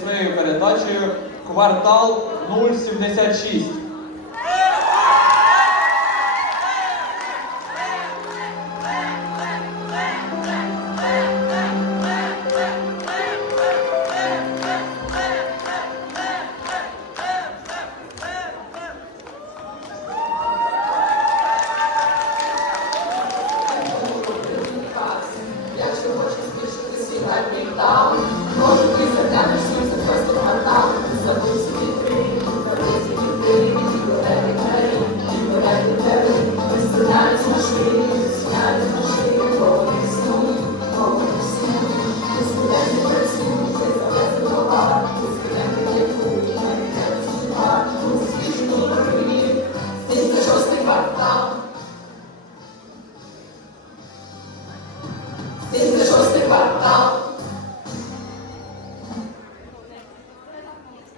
передачею Квартал 076. Якщо хочеш збільшити свій капітал, може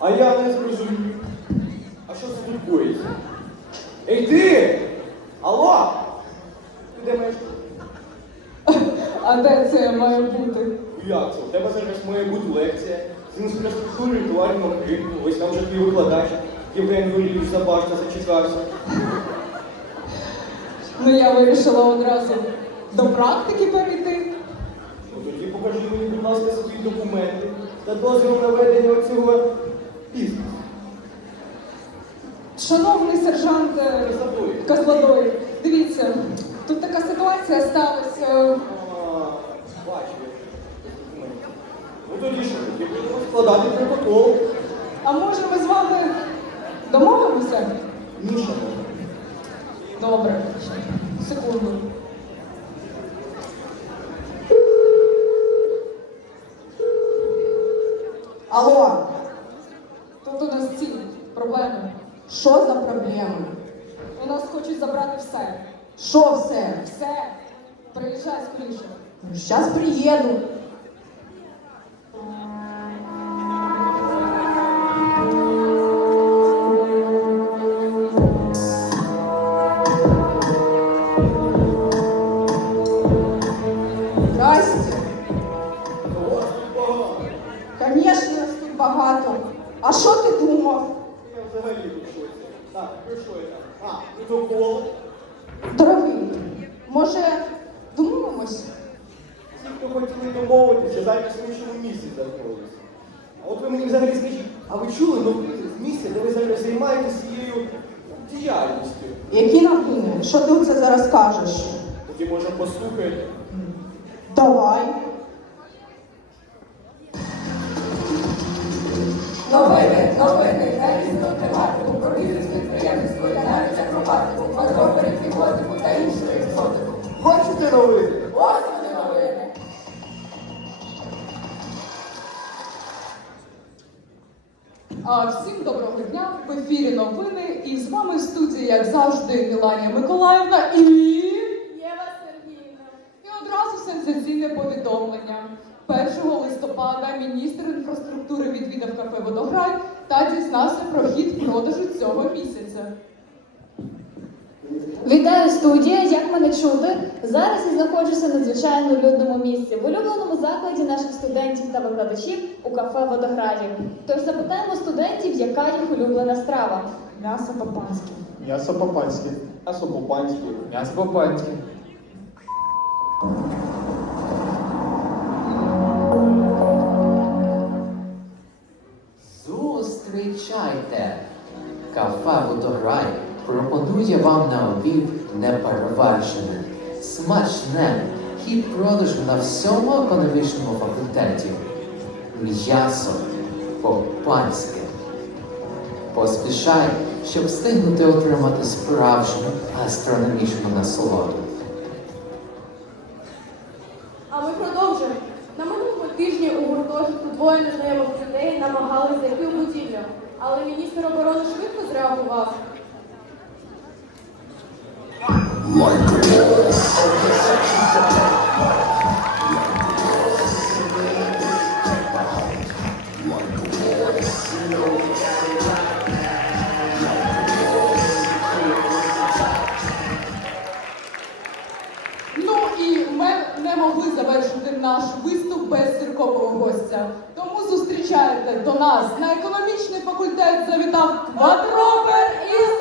А я не зрозумів. А що це тут коїться? Ей ти! Алло! Ти де маєш? А де це має бути? Як це? У тебе зараз має бути лекція з інфраструктури ритуального ринку. Ось там вже твій викладач. Євген Юрійович Забашта зачекався. Ну я вирішила одразу до практики перейти. Ну тоді покажи мені, будь ласка, свої документи та дозвіл на ведення оцього. Шановний сержант е, Козлодой. Дивіться, тут така ситуація сталася. Ну тоді що? Будемо складати протокол. А може ми з вами домовимося? Міша. Добре. Секунду. Алло, тут у нас ці проблеми. Що за проблеми? У нас хочуть забрати все. Що все? Все. Приїжджай скоріше. Зараз приїду. Здрасте. Нас тут багато. А що ти думав? Я взагалі тут щось. Так, про що я? А, протокол. Дорогий, може, домовимось? Всі, хто хотіли домовитися, зараз в іншому місці знаходяться. А от ви мені взагалі скажіть, а ви чули новини з місця, де ви зараз займаєтесь цією діяльністю? Які новини? Що ти це зараз кажеш? Тоді може послухаєте. Давай. Новини, новини, різну тематику, про бізнес, підприємництво, навіть акробатику, квадрофери, фіготику та іншу екзотику. Хочете новини? Ось вони новини. А всім доброго дня! В ефірі новини. І з вами в студії, як завжди, Міланія Миколаївна і. Листопада міністр інфраструктури відвідав кафе Водограй та дізнався про хід продажу цього місяця. Вітаю студія, як мене чути? Зараз я знаходжуся на надзвичайно людному місці, в улюбленому закладі наших студентів та викладачів у кафе Водограді. Тож запитаємо студентів, яка їх улюблена страва. М'ясо по-панськи. М'ясо по-панськи. М'ясо по-панськи. М'ясо по-панськи. Зустрічайте! Кафе Водограй пропонує вам на обід неперевершене, смачне хід продажу на всьому економічному факультеті. М'ясо по-панськи. Поспішай, щоб встигнути отримати справжню гастрономічну насолоду. А ми продовжуємо. На минулому тижні у гуртожитку двоє незнайомих людей намагалися зайти в будівлю, але міністр оборони швидко зреагував. Ну і ми не могли завершити наш виступ без зіркового гостя. Тому зустрічайте до нас на економічний факультет завітав квадропер із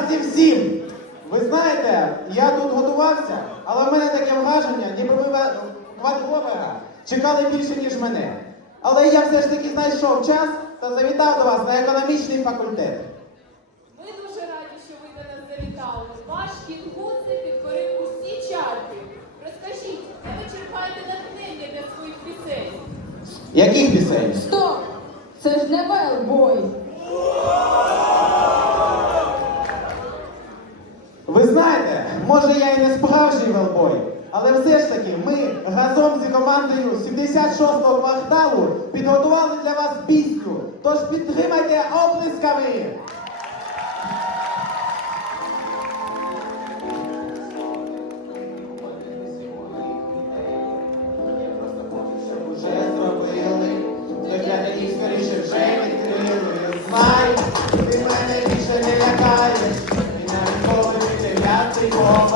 Здрасте всім! Ви знаєте, я тут готувався, але в мене таке враження, ніби ви квадровера чекали більше, ніж мене. Але я все ж таки знайшов час та завітав до вас на економічний факультет. Ми дуже раді, що ви до нас завітали. Ви знаєте, може я і не справжній велбой, але все ж таки ми разом зі командою 76-го кварталу підготували для вас пісню. Тож підтримайте оплесками! City Hall.